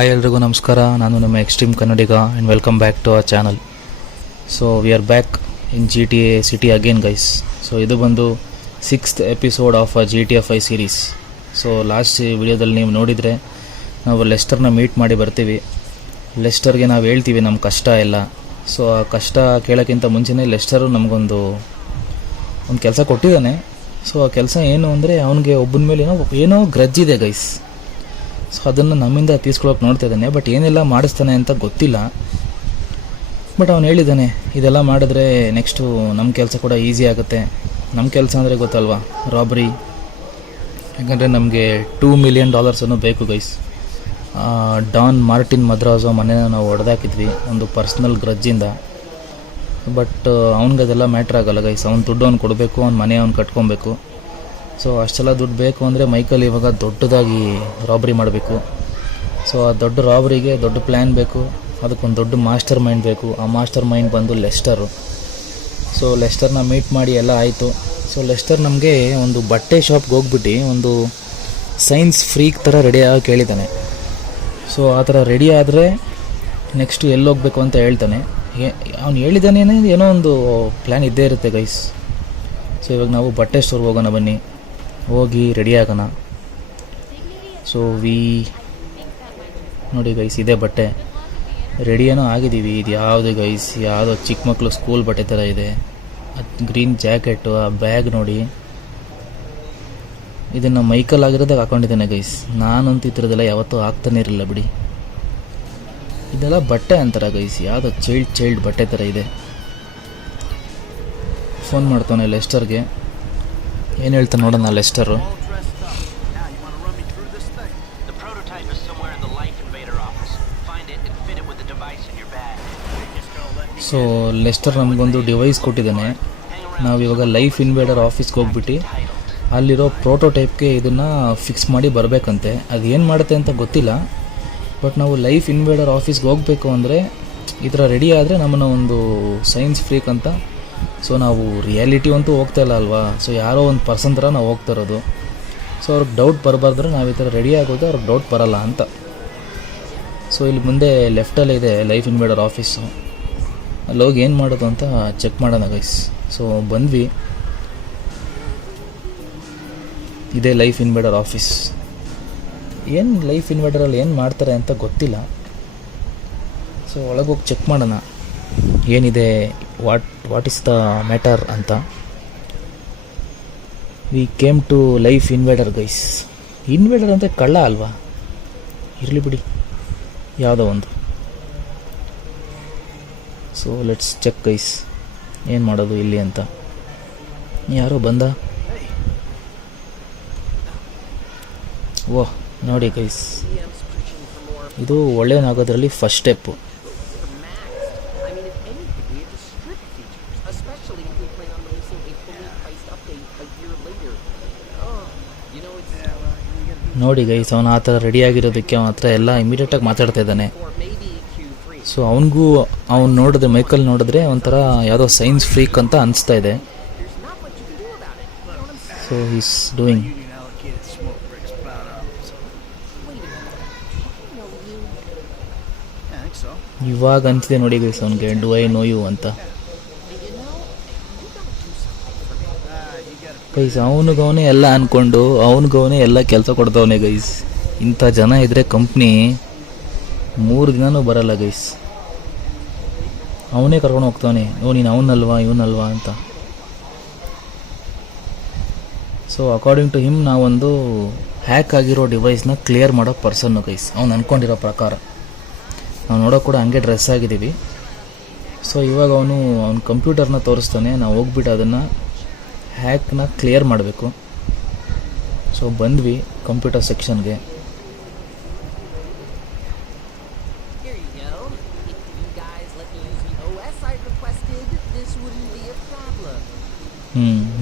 Hi ಎಲ್ರಿಗೂ ನಮಸ್ಕಾರ. ನಾನು ನಿಮ್ಮ extreme Kannadiga and welcome back to our channel. So we are back in GTA city again guys. So ಇದು ಬಂದು 6th episode of GTA 5 series. So last ವಿಡಿಯೋದಲ್ಲಿ ನೀವು ನೋಡಿದರೆ ನಾವು ಲೆಸ್ಟರ್ನ ಮೀಟ್ ಮಾಡಿ ಬರ್ತೀವಿ. ಲೆಸ್ಟರ್ಗೆ ನಾವು ಹೇಳ್ತೀವಿ ನಮ್ಮ ಕಷ್ಟ ಎಲ್ಲ. ಸೊ ಆ ಕಷ್ಟ ಕೇಳೋಕ್ಕಿಂತ ಮುಂಚೆನೇ ಲೆಸ್ಟರು ನಮಗೊಂದು ಕೆಲಸ ಕೊಟ್ಟಿದ್ದಾನೆ. ಸೊ ಆ ಕೆಲಸ ಏನು ಅಂದರೆ ಅವನಿಗೆ ಒಬ್ಬನ ಮೇಲೆ ಏನೋ ಗ್ರಜ್ ಇದೆ ಗೈಸ್. ಸೊ ಅದನ್ನು ನಮ್ಮಿಂದ ತೀಸ್ಕೊಳ್ಳೋಕೆ ನೋಡ್ತಾ ಇದ್ದಾನೆ. ಬಟ್ ಏನೆಲ್ಲ ಮಾಡಿಸ್ತಾನೆ ಅಂತ ಗೊತ್ತಿಲ್ಲ. ಬಟ್ ಅವನು ಹೇಳಿದ್ದಾನೆ ಇದೆಲ್ಲ ಮಾಡಿದ್ರೆ ನೆಕ್ಸ್ಟು ನಮ್ಮ ಕೆಲಸ ಕೂಡ ಈಸಿ ಆಗುತ್ತೆ. ನಮ್ಮ ಕೆಲಸ ಅಂದರೆ ಗೊತ್ತಲ್ವಾ, ರಾಬರಿ. ಯಾಕಂದರೆ ನಮಗೆ $2 million ಬೇಕು ಗೈಸ್. ಡಾನ್ ಮಾರ್ಟಿನ್ ಮದ್ರಾಜೋ ಮನೇನ ನಾವು ಹೊಡೆದಾಕಿದ್ವಿ ಒಂದು ಪರ್ಸ್ನಲ್ ಗ್ರಜ್ಜಿಂದ. ಬಟ್ ಅವ್ನಿಗೆ ಅದೆಲ್ಲ ಮ್ಯಾಟ್ರ್ ಆಗೋಲ್ಲ ಗೈಸ್. ಅವ್ನು ದುಡ್ಡು ಅವ್ನು ಕೊಡಬೇಕು, ಅವ್ನ ಮನೆ ಅವ್ನು ಕಟ್ಕೊಬೇಕು. ಸೊ ಅಷ್ಟೆಲ್ಲ ದುಡ್ಡು ಬೇಕು ಅಂದರೆ ಮೈಕಲ್ ಇವಾಗ ದೊಡ್ಡದಾಗಿ ರಾಬರಿ ಮಾಡಬೇಕು. ಸೊ ಆ ದೊಡ್ಡ ರಾಬರಿಗೆ ದೊಡ್ಡ ಪ್ಲ್ಯಾನ್ ಬೇಕು. ಅದಕ್ಕೊಂದು ದೊಡ್ಡ ಮಾಸ್ಟರ್ ಮೈಂಡ್ ಬೇಕು. ಆ ಮಾಸ್ಟರ್ ಮೈಂಡ್ ಬಂದು ಲೆಸ್ಟರು. ಸೊ ಲೆಸ್ಟರ್ನ ಮೀಟ್ ಮಾಡಿ ಎಲ್ಲ ಆಯಿತು. ಸೊ ಲೆಸ್ಟರ್ ನಮಗೆ ಒಂದು ಬಟ್ಟೆ ಶಾಪ್ಗೆ ಹೋಗ್ಬಿಟ್ಟು ಒಂದು ಸೈನ್ಸ್ ಫ್ರೀಕ್ ಥರ ರೆಡಿ ಆಗಿ ಕೇಳಿದ್ದಾನೆ. ಸೊ ಆ ಥರ ರೆಡಿ ಆದರೆ ನೆಕ್ಸ್ಟು ಎಲ್ಲೋಗಬೇಕು ಅಂತ ಹೇಳ್ತಾನೆ. ಅವ್ನು ಹೇಳಿದ್ದಾನೆ ಏನೋ ಒಂದು ಪ್ಲ್ಯಾನ್ ಇದ್ದೇ ಇರುತ್ತೆ ಗೈಸ್. ಸೊ ಇವಾಗ ನಾವು ಬಟ್ಟೆ ಸ್ಟೋರ್ಗೆ ಹೋಗೋಣ, ಬನ್ನಿ ಹೋಗಿ ರೆಡಿ ಆಗೋಣ. ಸೊ ನೋಡಿ ಗೈಸ್, ಇದೇ ಬಟ್ಟೆ ರೆಡಿ ಏನೋ ಆಗಿದ್ದೀವಿ. ಇದು ಯಾವುದು ಗೈಸ್, ಯಾವುದೋ ಚಿಕ್ಕ ಮಕ್ಕಳು ಸ್ಕೂಲ್ ಬಟ್ಟೆ ಥರ ಇದೆ. ಅದು ಗ್ರೀನ್ ಜಾಕೆಟು, ಆ ಬ್ಯಾಗ್ ನೋಡಿ. ಇದನ್ನು ಮೈಕಲ್ ಆಗಿರೋದಾಗ ಹಾಕೊಂಡಿದ್ದಾನೆ ಗೈಸ್. ನಾನಂತೂ ಈ ಥರದ್ದೆಲ್ಲ ಯಾವತ್ತೂ ಹಾಕ್ತಾನೆ ಇರಲಿಲ್ಲ ಬಿಡಿ. ಇದೆಲ್ಲ ಬಟ್ಟೆ ಅಂತಾರೆ ಗೈಸ್, ಯಾವುದೋ ಚೈಲ್ಡ್ ಬಟ್ಟೆ ಥರ ಇದೆ. ಫೋನ್ ಮಾಡ್ತಾನೆ ಲೆಸ್ಟರ್ಗೆ. ಏನು ಹೇಳ್ತಾನೆ ನೋಡೋಣ ಲೆಸ್ಟರು. ಸೊ ಲೆಸ್ಟರ್ ನಮಗೊಂದು ಡಿವೈಸ್ ಕೊಟ್ಟಿದ್ದಾನೆ. ನಾವಿವಾಗ ಲೈಫ್ ಇನ್ವೇಡರ್ ಆಫೀಸ್ಗೆ ಹೋಗ್ಬಿಟ್ಟು ಅಲ್ಲಿರೋ ಪ್ರೋಟೋಟೈಪ್ಗೆ ಇದನ್ನು ಫಿಕ್ಸ್ ಮಾಡಿ ಬರಬೇಕಂತೆ. ಅದು ಏನು ಮಾಡುತ್ತೆ ಅಂತ ಗೊತ್ತಿಲ್ಲ. ಬಟ್ ನಾವು ಲೈಫ್ ಇನ್ವೇಡರ್ ಆಫೀಸ್ಗೆ ಹೋಗಬೇಕು ಅಂದರೆ ಈ ಥರ ರೆಡಿ ಆದರೆ ನಮ್ಮನ್ನು ಒಂದು ಸೈನ್ಸ್ ಫ್ರೀಕ್ ಅಂತ. ಸೊ ನಾವು ರಿಯಾಲಿಟಿ ಅಂತೂ ಹೋಗ್ತಾ ಇಲ್ಲ ಅಲ್ವಾ. ಸೊ ಯಾರೋ ಒಂದು ಪರ್ಸನ್ ಥರ ನಾವು ಹೋಗ್ತಾ ಇರೋದು. ಸೊ ಅವ್ರಿಗೆ ಡೌಟ್ ಬರಬಾರ್ದ್ರೆ ನಾವು ಈ ಥರ ರೆಡಿ ಆಗೋದು ಅವ್ರಿಗೆ ಡೌಟ್ ಬರಲ್ಲ ಅಂತ. ಸೊ ಇಲ್ಲಿ ಮುಂದೆ ಲೆಫ್ಟಲ್ಲೇ ಇದೆ ಲೈಫ್ ಇನ್ವೇಡರ್ ಆಫೀಸು. ಅಲ್ಲಿ ಹೋಗಿ ಏನು ಮಾಡೋದು ಅಂತ ಚೆಕ್ ಮಾಡೋಣ ಗೈಸ್. ಸೊ ಬಂದ್ವಿ, ಇದೇ ಲೈಫ್ ಇನ್ವೇಡರ್ ಆಫೀಸ್. ಏನು ಲೈಫ್ ಇನ್ವೇಡರಲ್ಲಿ ಏನು ಮಾಡ್ತಾರೆ ಅಂತ ಗೊತ್ತಿಲ್ಲ. ಸೊ ಒಳಗೋಗಿ ಚೆಕ್ ಮಾಡೋಣ ಏನಿದೆ, ವಾಟ್ ಇಸ್ ದ ಮ್ಯಾಟರ್ ಅಂತ. We came to life invader guys. Invader ಅಂದರೆ ಕಳ್ಳ ಅಲ್ವಾ, ಇರಲಿ ಬಿಡಿ ಯಾವುದೋ ಒಂದು. ಸೊ ಲೆಟ್ಸ್ ಚೆಕ್ ಗೈಸ್, ಏನು ಮಾಡೋದು ಇಲ್ಲಿ ಅಂತ. ಯಾರೋ ಬಂದ. ಓಹ್ ನೋಡಿ ಗೈಸ್, ಇದು ಒಳ್ಳೆಯನಾಗೋದ್ರಲ್ಲಿ ಫಸ್ಟ್ ಸ್ಟೆಪ್ಪು. ನೋಡಿ ಗೈಸ್, ಅವನು ಆ ಥರ ರೆಡಿಯಾಗಿರೋದಕ್ಕೆ ಅವನ ಹತ್ರ ಎಲ್ಲ ಇಮಿಡಿಯೇಟಾಗಿ ಮಾತಾಡ್ತಾ ಇದ್ದಾನೆ. ಸೊ ಅವನಿಗೂ ಅವ್ನು ನೋಡಿದ್ರೆ, ಮೈಕಲ್ ನೋಡಿದ್ರೆ ಒಂಥರ ಯಾವುದೋ ಸೈನ್ಸ್ ಫ್ರೀಕ್ ಅಂತ ಅನಿಸ್ತಾ ಇದೆ. So is doing. ಇವಾಗ ಅನಿಸಿದೆ ನೋಡಿ ಗೈಸ್ ಅವನಿಗೆ, ಡು ಐ ನೋ ಯು ಅಂತ. ಗೈಸ್ ಅವನಿಗವನೇ ಎಲ್ಲ ಅಂದ್ಕೊಂಡು ಅವನಿಗವನೇ ಎಲ್ಲ ಕೆಲಸ ಕೊಡ್ತವನೆ ಗೈಸ್. ಇಂಥ ಜನ ಇದ್ದರೆ ಕಂಪ್ನಿ 3 ದಿನವೂ ಬರಲ್ಲ ಗೈಸ್. ಅವನೇ ಕರ್ಕೊಂಡು ಹೋಗ್ತಾವನೆ, ನೀನು ಅವನಲ್ವಾ ಇವನಲ್ವಾ ಅಂತ. ಸೊ ಅಕಾರ್ಡಿಂಗ್ ಟು ಹಿಮ್ ನಾವೊಂದು ಹ್ಯಾಕ್ ಆಗಿರೋ ಡಿವೈಸ್ನ ಕ್ಲಿಯರ್ ಮಾಡೋ ಪರ್ಸನ್ನು ಗೈಸ್, ಅವ್ನು ಅಂದ್ಕೊಂಡಿರೋ ಪ್ರಕಾರ. ನಾವು ನೋಡೋಕೆ ಕೂಡ ಹಂಗೆ ಡ್ರೆಸ್ ಆಗಿದ್ದೀವಿ. ಸೊ ಇವಾಗ ಅವನ ಕಂಪ್ಯೂಟರ್ನ ತೋರಿಸ್ತಾನೆ. ನಾವು ಹೋಗ್ಬಿಟ್ಟು ಅದನ್ನು ಹ್ಯಾಕ್ನ ಕ್ಲಿಯರ್ ಮಾಡಬೇಕು. ಸೊ ಬಂದ್ವಿ ಕಂಪ್ಯೂಟರ್ ಸೆಕ್ಷನ್ಗೆ.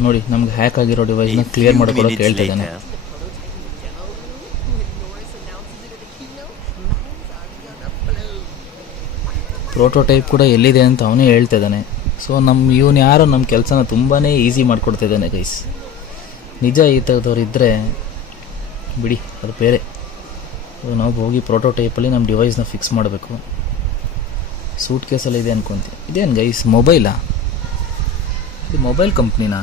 ನೋಡಿ ನಮ್ಗೆ ಹ್ಯಾಕ್ ಆಗಿರೋ ಡಿವೈಸ್ನ ಕ್ಲಿಯರ್ ಮಾಡ್ಕೊಳಕ್ಕೆ ಹೇಳ್ತಾ ಇದ್ದಾನೆ. ಪ್ರೋಟೋಟೈಪ್ ಕೂಡ ಎಲ್ಲಿದೆ ಅಂತ ಅವನೇ ಹೇಳ್ತಾ ಇದ್ದಾನೆ. ಸೊ ಇವನು ಯಾರೋ ನಮ್ಮ ಕೆಲಸನ ತುಂಬಾ ಈಸಿ ಮಾಡಿಕೊಡ್ತಿದ್ದಾನೆ ಗೈಸ್. ನಿಜ ಈ ಥರದವ್ರು ಇದ್ದರೆ ಬಿಡಿ, ಅದು ಬೇರೆ. ನಾವು ಹೋಗಿ ಪ್ರೋಟೋಟೈಪಲ್ಲಿ ನಮ್ಮ ಡಿವೈಸ್ನ ಫಿಕ್ಸ್ ಮಾಡಬೇಕು. ಸೂಟ್ ಕೇಸಲ್ಲಿ ಇದೆ ಅನ್ಕೊಂತೀವಿ. ಇದೇನು ಗೈಸ್, ಮೊಬೈಲಾ? ಇದು ಮೊಬೈಲ್ ಕಂಪ್ನಿನಾ?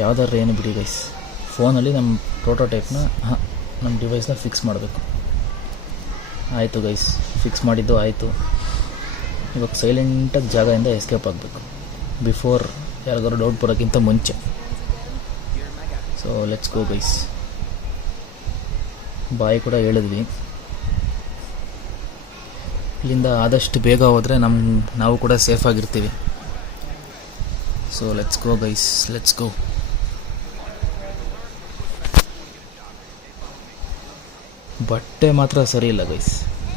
ಯಾವುದಾದ್ರು ಏನು ಬಿಡಿ ಗೈಸ್, ಫೋನಲ್ಲಿ ನಮ್ಮ ಪ್ರೋಟೋಟೈಪ್ನ ನಮ್ಮ ಡಿವೈಸ್ನ ಫಿಕ್ಸ್ ಮಾಡಬೇಕು. ಆಯಿತು ಗೈಸ್, ಫಿಕ್ಸ್ ಮಾಡಿದ್ದು ಆಯಿತು. ಇವಾಗ ಸೈಲೆಂಟಾಗಿ ಜಾಗದಿಂದ ಎಸ್ಕೇಪ್ ಆಗಬೇಕು ಬಿಫೋರ್ ಯಾರಿಗಾರು ಡೌಟ್ ಬರೋಕ್ಕಿಂತ ಮುಂಚೆ. So let's go guys. ಬಾಯಿ ಕೂಡ ಹೇಳಿದ್ವಿ, ಇಲ್ಲಿಂದ ಆದಷ್ಟು ಬೇಗ ಹೋದರೆ ನಾವು ಕೂಡ ಸೇಫಾಗಿರ್ತೀವಿ. So let's go guys, let's go. ಬಟ್ಟೆ ಮಾತ್ರ ಸರಿ ಇಲ್ಲ ಗೈಸ್.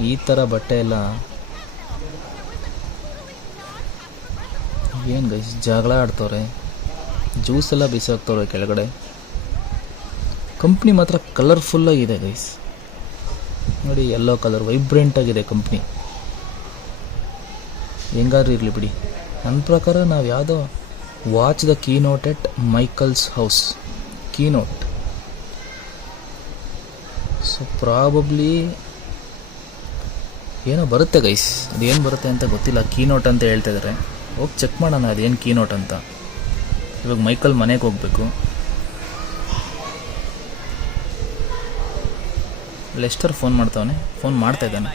ಈ ಥರ ಬಟ್ಟೆ ಎಲ್ಲ ಏನು ಗೈಸ್, ಜಗಳ ಆಡ್ತವ್ರೆ, ಜ್ಯೂಸ್ ಎಲ್ಲ ಬಿಸಾಕ್ತವ್ರೆ ಕೆಳಗಡೆ. ಕಂಪ್ನಿ ಮಾತ್ರ ಕಲರ್ಫುಲ್ಲಾಗಿದೆ ಗೈಸ್, ನೋಡಿ, ಯೆಲ್ಲೋ ಕಲರ್ ವೈಬ್ರೆಂಟ್ ಆಗಿದೆ ಕಂಪ್ನಿ. ಹೆಂಗಾದ್ರೂ ಇರಲಿ ಬಿಡಿ. ನನ್ನ ಪ್ರಕಾರ ನಾವು ಯಾವುದೋ watch the keynote at Michaels house, keynote. So probably ಏನೋ ಬರುತ್ತೆ ಗೈಸ್, ಅದೇನು ಬರುತ್ತೆ ಅಂತ ಗೊತ್ತಿಲ್ಲ. ಕೀನೋಟ್ ಅಂತ ಹೇಳ್ತಾ ಇದ್ದಾರೆ, ಹೋಗಿ ಚೆಕ್ ಮಾಡೋಣ ಅದೇನು ಕೀನೋಟ್ ಅಂತ. ಇವಾಗ ಮೈಕಲ್ ಮನೆಗೆ ಹೋಗಬೇಕು. ಲೆಸ್ಟರ್ ಫೋನ್ ಮಾಡ್ತಾವನೆ, ಫೋನ್ ಮಾಡ್ತಾ ಇದ್ದಾನೆ.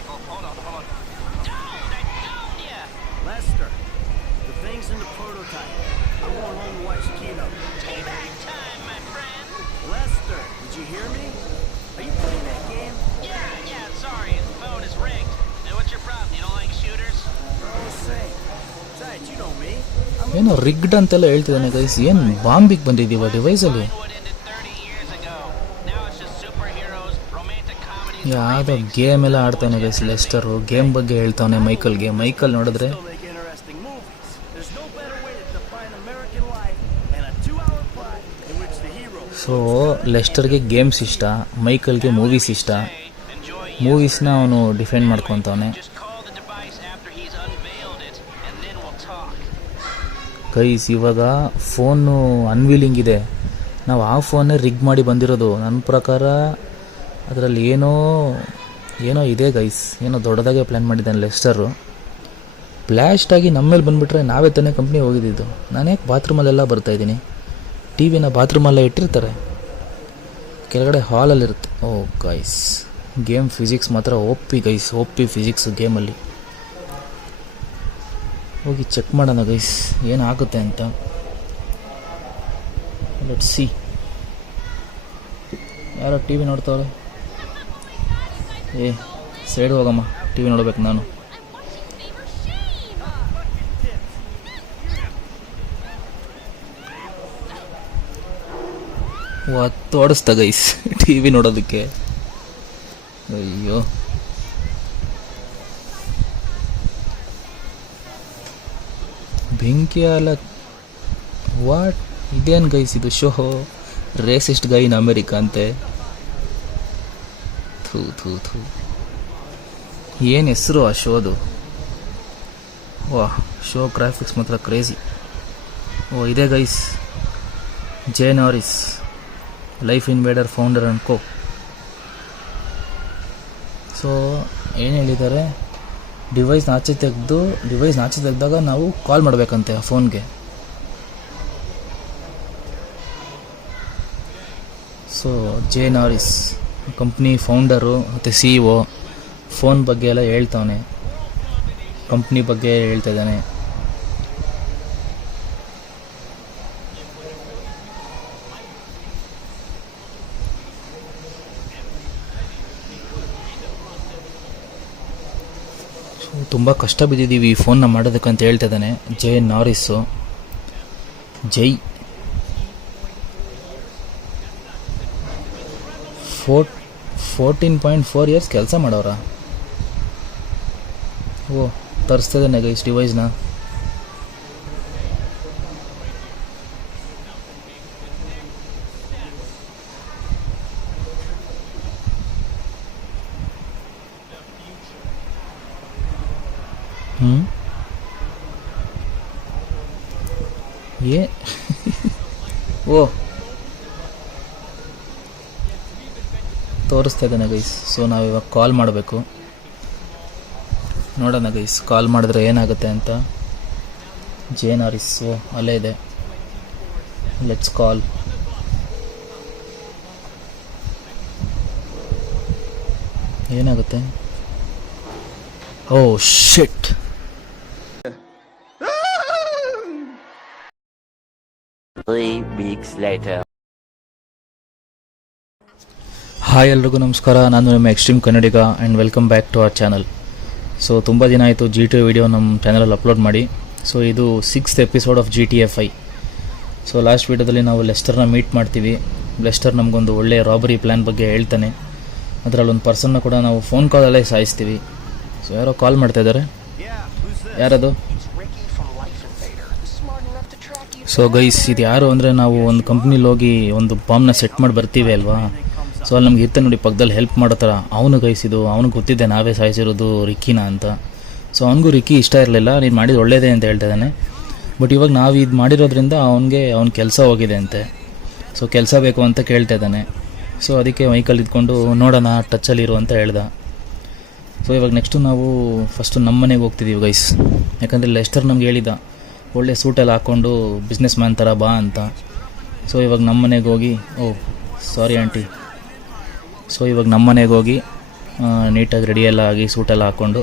ಏನೋ ರಿಗ್ಡ್ ಅಂತೆಲ್ಲ ಹೇಳ್ತಿದ್ದಾನೆ ಗೈಸ್. ಏನು ಬಾಂಬಿಗೆ ಬಂದಿದ್ದೀವ ಡಿವೈಸಲ್ಲಿ? ಯಾವುದೋ ಗೇಮ್ ಎಲ್ಲ ಆಡ್ತಾನೆ ಗೈಸ್ ಲೆಸ್ಟರು. ಗೇಮ್ ಬಗ್ಗೆ ಹೇಳ್ತಾವನೆ ಮೈಕಲ್ಗೆ. ಮೈಕಲ್ ನೋಡಿದ್ರೆ ಸೊ ಲೆಸ್ಟರ್ಗೆ ಗೇಮ್ಸ್ ಇಷ್ಟ, ಮೈಕಲ್ಗೆ ಮೂವೀಸ್ ಇಷ್ಟ. ಮೂವೀಸ್ನ ಅವನು ಡಿಫೆಂಡ್ ಮಾಡ್ಕೊತಾವನೆ. ಗೈಸ್ ಇವಾಗ ಫೋನು ಅನ್ವೀಲಿಂಗ್ ಇದೆ, ನಾವು ಆ ಫೋನ್ನೇ ರಿಗ್ ಮಾಡಿ ಬಂದಿರೋದು. ನನ್ನ ಪ್ರಕಾರ ಅದರಲ್ಲಿ ಏನೋ ಇದೆ ಗೈಸ್, ಏನೋ ದೊಡ್ಡದಾಗೆ ಪ್ಲ್ಯಾನ್ ಮಾಡಿದ್ದಾನೆ ಲೆಸ್ಟರು. ಬ್ಲಾಸ್ಟಾಗಿ ನಮ್ಮ ಮೇಲೆ ಬಂದುಬಿಟ್ರೆ ನಾವೇ ತಾನೇ ಕಂಪ್ನಿ ಹೋಗಿದ್ದು. ನಾನು ಯಾಕೆ ಬಾತ್ರೂಮಲ್ಲೆಲ್ಲ ಬರ್ತಾಯಿದ್ದೀನಿ? ಟಿ ವಿನ ಬಾತ್ರೂಮಲ್ಲೇ ಇಟ್ಟಿರ್ತಾರೆ, ಕೆಳಗಡೆ ಹಾಲಲ್ಲಿರುತ್ತೆ. ಓ ಗೈಸ್, ಗೇಮ್ ಫಿಸಿಕ್ಸ್ ಮಾತ್ರ ಒಪ್ಪಿ ಗೈಸ್, ಒಪ್ಪಿ ಫಿಸಿಕ್ಸ್ ಗೇಮಲ್ಲಿ. ಹೋಗಿ ಚೆಕ್ ಮಾಡೋಣ ಗೈಸ್ ಏನಾಗುತ್ತೆ ಅಂತ. Let's see. ಯಾರೋ ಟಿ ವಿ ನೋಡ್ತಾವ್ರೆ. ಸೈಡ್ ಹೋಗಮ್ಮ, ಟಿ ವಿ ನೋಡ್ಬೇಕು ನಾನು. ತೋಡಿಸ್ತಾ ಗೈಸ್ ಟಿ ವಿ ನೋಡೋದಕ್ಕೆ. ಅಯ್ಯೋ, ಬೆಂಕಿ ಅಲ್ಲ. ವಾಟ್ ಇದೇನು ಗೈಸ್ ಇದು show? Racist guy in America ಅಂತೆ. ಥೂ ಥೂ ಥೂ, ಏನು ಹೆಸರು ಆ ಶೋದು? ವಾಹ್, ಶೋ ಗ್ರಾಫಿಕ್ಸ್ ಮಾತ್ರ ಕ್ರೇಜಿ. ಓ ಇದೆ guys, Jay Norris, life invader founder and co. So ಏನು ಹೇಳಿದ್ದಾರೆ, ಡಿವೈಸ್ನ ಆಚೆ ತೆಗೆದಾಗ ನಾವು ಕಾಲ್ ಮಾಡಬೇಕಂತೆ ಆ ಫೋನ್ಗೆ. ಸೊ ಜೆ ನಾರಿಸ್ ಕಂಪ್ನಿ ಫೌಂಡರು ಮತ್ತು CEO, ಫೋನ್ ಬಗ್ಗೆ ಎಲ್ಲ ಹೇಳ್ತಾವನೆ, ಕಂಪ್ನಿ ಬಗ್ಗೆ ಹೇಳ್ತಾ ಇದ್ದಾನೆ. ತುಂಬ ಕಷ್ಟ ಬಿದ್ದಿದ್ದೀವಿ ಈ ಫೋನ್ನ ಮಾಡೋದಕ್ಕಂತ ಹೇಳ್ತಾ ಇದ್ದಾನೆ ಜೆ ನಾರಿಸ್ಸು. ಜೈ 14.4 ಇಯರ್ಸ್ ಕೆಲಸ ಮಾಡೋರ. ಓ, ತರಿಸ್ತಾ ಇದ್ದಾನೆ ಗೈಸ್ ಡಿವೈಸ್ನ. ಓ ತೋರಿಸ್ತಾ ಇದ್ದಾನೆ ಗೈಸ್. ಸೊ ನಾವು ಇವಾಗ ಕಾಲ್ ಮಾಡಬೇಕು, ನೋಡೋಣ ಗೈಸ್ ಕಾಲ್ ಮಾಡಿದ್ರೆ ಏನಾಗುತ್ತೆ ಅಂತ. ಜೇನ್ ಆರಿಸು ಅಲ್ಲೇ ಇದೆ, ಲೆಟ್ಸ್ ಕಾಲ್. ಏನಾಗುತ್ತೆ? ಓ ಶಿಟ್. ಹಾಯ್ ಎಲ್ರಿಗೂ ನಮಸ್ಕಾರ, ನಾನು ನಿಮ್ಮ extreme Kannadiga and welcome back to our channel. So ತುಂಬ ದಿನ ಆಯಿತು GTA ವಿಡಿಯೋ ನಮ್ಮ ಚಾನಲಲ್ಲಿ ಅಪ್ಲೋಡ್ ಮಾಡಿ. ಸೊ ಇದು 6th episode of GTA 5. So last ವೀಡಿಯೋದಲ್ಲಿ ನಾವು ಲೆಸ್ಟರ್ನ ಮೀಟ್ ಮಾಡ್ತೀವಿ. ಲೆಸ್ಟರ್ ನಮಗೊಂದು ಒಳ್ಳೆಯ ರಾಬರಿ ಪ್ಲ್ಯಾನ್ ಬಗ್ಗೆ ಹೇಳ್ತಾನೆ. ಅದರಲ್ಲಿ ಒಂದು ಪರ್ಸನ್ನ ಕೂಡ ನಾವು ಫೋನ್ ಕಾಲಲ್ಲೇ ಸಾಯಿಸ್ತೀವಿ. ಸೊ ಯಾರೋ ಕಾಲ್ ಮಾಡ್ತಾ ಇದ್ದಾರೆ, ಯಾರದು? ಸೊ ಗೈಸ್ ಇದು ಯಾರು ಅಂದರೆ, ನಾವು ಒಂದು ಕಂಪ್ನಿಲಿ ಹೋಗಿ ಒಂದು ಬಾಂಬ್ನ ಸೆಟ್ ಮಾಡಿ ಬರ್ತೀವಿ ಅಲ್ವಾ. ಸೊ ಅಲ್ಲಿ ನಮ್ಗೆ ಇರ್ತಾನೆ ನೋಡಿ ಪಕ್ಕದಲ್ಲಿ ಹೆಲ್ಪ್ ಮಾಡೋ ಥರ, ಅವನು ಗೈಸ್ ಇದು ಅವ್ನಿಗೆ ಗೊತ್ತಿದೆ ನಾವೇ ಸಾಯಿಸಿರೋದು ರಿಕ್ಕಿನ ಅಂತ. ಸೊ ಅವನಿಗೂ ರಿಕ್ಕಿ ಇಷ್ಟ ಇರಲಿಲ್ಲ, ನೀನು ಮಾಡಿದ್ದು ಒಳ್ಳೇದೇ ಅಂತ ಹೇಳ್ತಾ ಇದ್ದಾನೆ. ಬಟ್ ಇವಾಗ ನಾವು ಇದು ಮಾಡಿರೋದ್ರಿಂದ ಅವ್ನ ಕೆಲಸ ಹೋಗಿದೆ ಅಂತೆ. ಸೊ ಕೆಲಸ ಬೇಕು ಅಂತ ಕೇಳ್ತಾ ಇದ್ದಾನೆ. ಸೊ ಅದಕ್ಕೆ ಮೈಕಲ್ಲಿ ಇದ್ಕೊಂಡು ನೋಡೋಣ ಟಚ್ಚಲ್ಲಿರು ಅಂತ ಹೇಳ್ದ. ಸೊ ಇವಾಗ ನೆಕ್ಸ್ಟು ನಾವು ಫಸ್ಟು ನಮ್ಮ ಮನೆಗೆ ಹೋಗ್ತಿದ್ದೀವಿ ಗೈಸ್. ಯಾಕಂದರೆ ಲೆಸ್ಟರ್ ನಮ್ಗೆ ಹೇಳಿದ ಒಳ್ಳೆ ಸೂಟೆಲ್ಲ ಹಾಕ್ಕೊಂಡು ಬಿಸ್ನೆಸ್ ಮ್ಯಾನ್ ಥರ ಬಾ ಅಂತ. ಸೊ ಇವಾಗ ನಮ್ಮ ಮನೆಗೆ ಹೋಗಿ, ಸಾರಿ ಆಂಟಿ. ಸೊ ಇವಾಗ ನಮ್ಮ ಮನೆಗೆ ಹೋಗಿ ನೀಟಾಗಿ ರೆಡಿಯೆಲ್ಲ ಆಗಿ ಸೂಟೆಲ್ಲ ಹಾಕ್ಕೊಂಡು